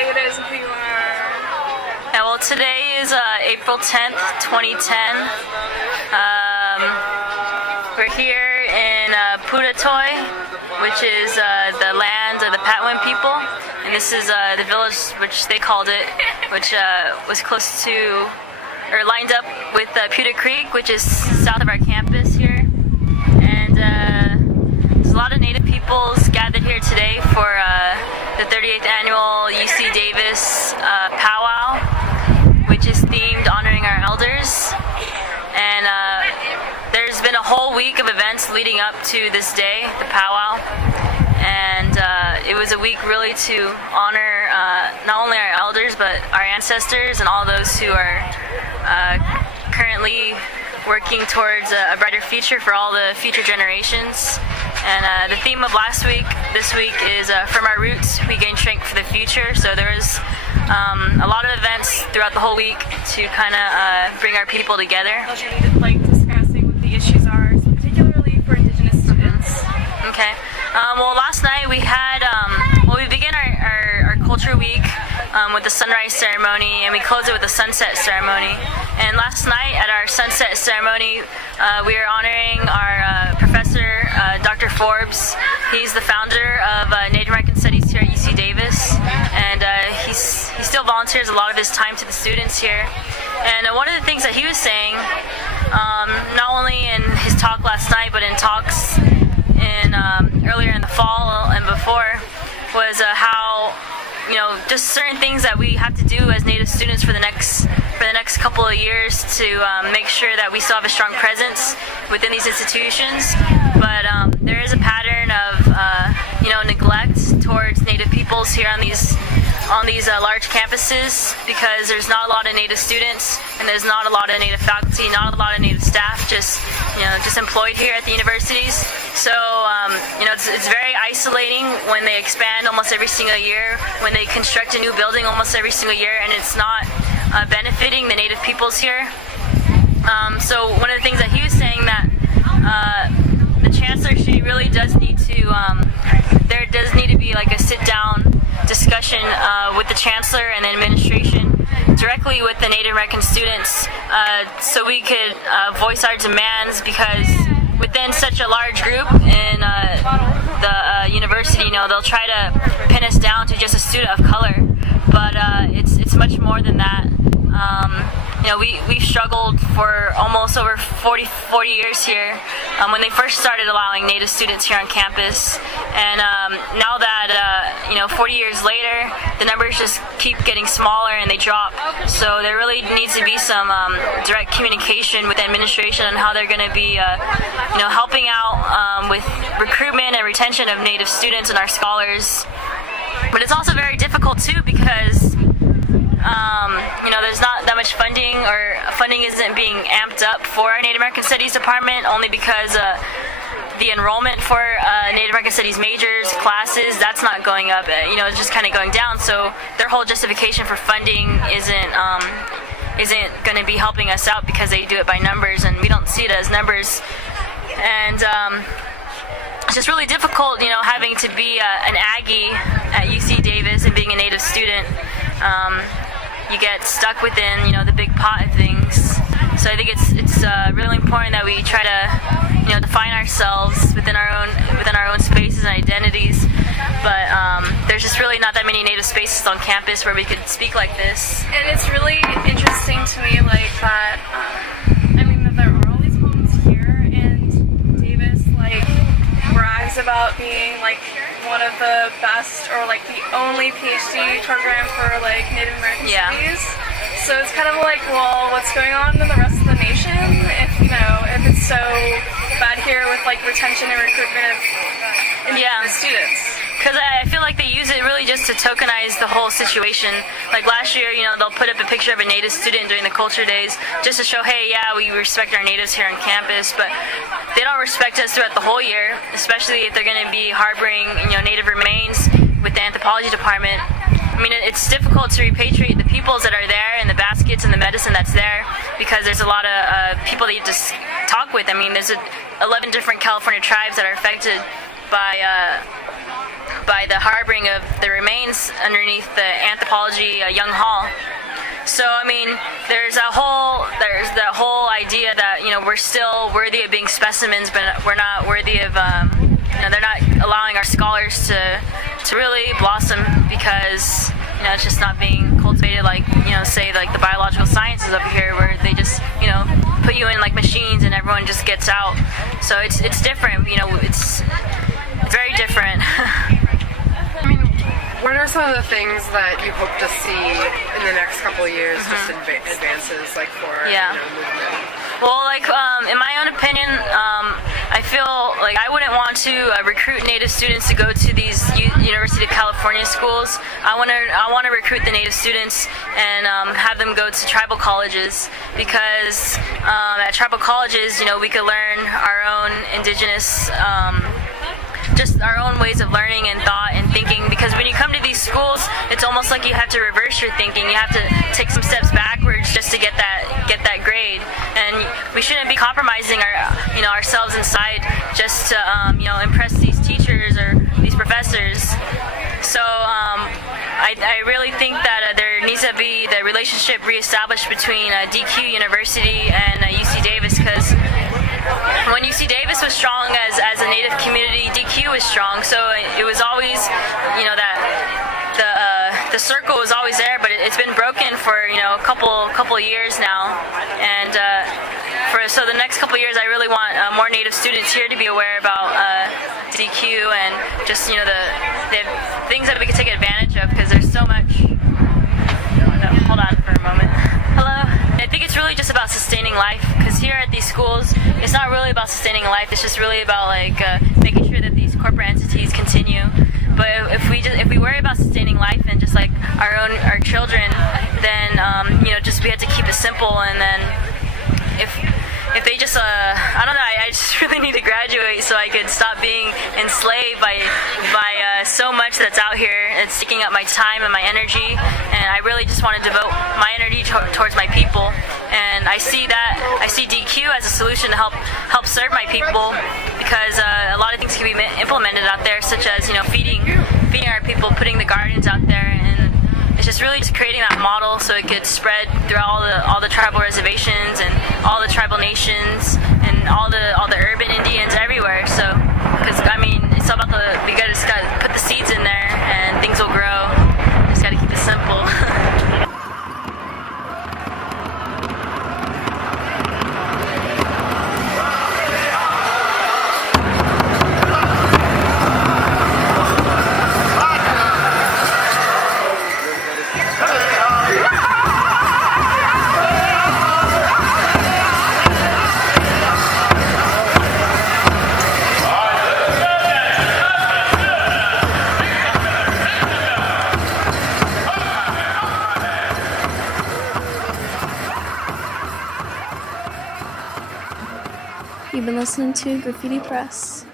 day it is and who you are. Yeah, well, today is April 10th, 2010. We're here in Putatoy, which is the land of the Patwin people, and this is the village, which they called it, which was close to, or lined up with Puta Creek, which is south of our campus here. And there's a lot of Native peoples gathered here today for the 38th annual UC Davis powwow, which is themed honoring our elders. And there's been a whole week of events leading up to this day, the powwow. And it was a week really to honor not only our elders, but our ancestors and all those who are currently working towards a brighter future for all the future generations. And the theme of this week is from our roots, we gain strength for the future. So there was a lot of events throughout the whole week to kind of bring our people together. Like discussing what the issues are, particularly for Indigenous students. Okay. Well, last night we had, we began our culture week with the sunrise ceremony, and we close it with a sunset ceremony. And last night at our sunset ceremony, we are honoring our professor, Dr. Forbes. He's the founder of Native American Studies here at UC Davis, and he still volunteers a lot of his time to the students here. And one of the things that he was saying, not only in his talk last night, but in talks earlier in the fall and before, was how just certain things that we have to do as Native students for the next couple of years to make sure that we still have a strong presence within these institutions. But there is a pattern of neglect towards Native peoples here on these large campuses, because there's not a lot of Native students and there's not a lot of Native faculty, not a lot of Native staff just employed here at the universities. So it's very isolating when they expand almost every single year, when they construct a new building almost every single year, and it's not benefiting the Native peoples here. So one of the things that he was saying, that the chancellor, she really does need to, there does need to be like a sit-down discussion with the chancellor and the administration directly with the Native American students, so we could voice our demands, because within such a large group in the university, they'll try to pin us down to just a student of color, but it's much more than that. We've struggled for almost over 40 years here, when they first started allowing Native students here on campus, and now that 40 years later, the numbers just keep getting smaller and they drop. So there really needs to be some direct communication with the administration on how they're going to be helping out with recruitment and retention of Native students and our scholars. But it's also very difficult too, because there's not that much funding, or funding isn't being amped up for our Native American Studies department, only because the enrollment for Native American Studies majors, classes, that's not going up. It's just kind of going down. So their whole justification for funding isn't going to be helping us out, because they do it by numbers, and we don't see it as numbers. And it's just really difficult, having to be an Aggie at UC Davis and being a Native student. You get stuck within, the big pot of things. So I think it's really important that we try to, define ourselves within our own spaces and identities. But there's just really not that many Native spaces on campus where we could speak like this. And it's really interesting to me, like that. That there are all these homes here, and Davis brags about being one of the best, or the only PhD program for Native American studies. So it's kind of well, what's going on in the rest of the nation if it's so bad here with retention and recruitment of Indigenous students? Because I feel like they use it really just to tokenize the whole situation. Like last year, they'll put up a picture of a Native student during the culture days just to show, hey, yeah, we respect our Natives here on campus, but they don't respect us throughout the whole year, especially if they're going to be harboring, Native remains with the anthropology department. It's difficult to repatriate the peoples that are there, and the baskets and the medicine that's there, because there's a lot of people that you just talk with. There's 11 different California tribes that are affected by by the harboring of the remains underneath the Anthropology Young Hall. So I mean, there's that whole idea that we're still worthy of being specimens, but we're not worthy of they're not allowing our scholars to really blossom because it's just not being cultivated like say like the biological sciences up here where they just put you in like machines and everyone just gets out. So it's different. It's very different. I mean, what are some of the things that you hope to see in the next couple of years, just advances like for movement? Well, like in my own opinion, I feel like I wouldn't want to recruit Native students to go to these University of California schools. I want to recruit the Native students and have them go to tribal colleges because at tribal colleges, we could learn our own Indigenous. Just our own ways of learning and thought and thinking, because when you come to these schools, it's almost like you have to reverse your thinking. You have to take some steps backwards just to get that grade, and we shouldn't be compromising ourselves inside just to impress these teachers or these professors. So I really think that there needs to be the relationship reestablished between DQ University and UC Davis, because when UC Davis was strong as a Native community, DQ was strong. So it was always, that the circle was always there, but it's been broken for a couple years now. And so the next couple years, I really want more Native students here to be aware about DQ and just the things that we can take advantage of, because there's so much. Hold on for a moment. Hello. I think it's really just about sustaining life, because here at these schools, it's not really about sustaining life. It's just really about making sure that these corporate entities continue. But if we worry about sustaining life and just like our children, then just we have to keep it simple. And then if they just I don't know, I just really need to graduate so I could stop being enslaved by so much that's out here. It's taking up my time and my energy, and I really just want to devote my energy towards my people. And I see DQ as a solution to help serve my people, because a lot of things can be implemented out there, such as feeding our people, putting the gardens out there, and it's just really just creating that model so it could spread throughout all the tribal reservations and all the tribal nations and all the urban Indians everywhere. So, because I mean, it's all about we just gotta put the seeds in there and things will grow. Just gotta keep it simple. You've been listening to Graffiti Press.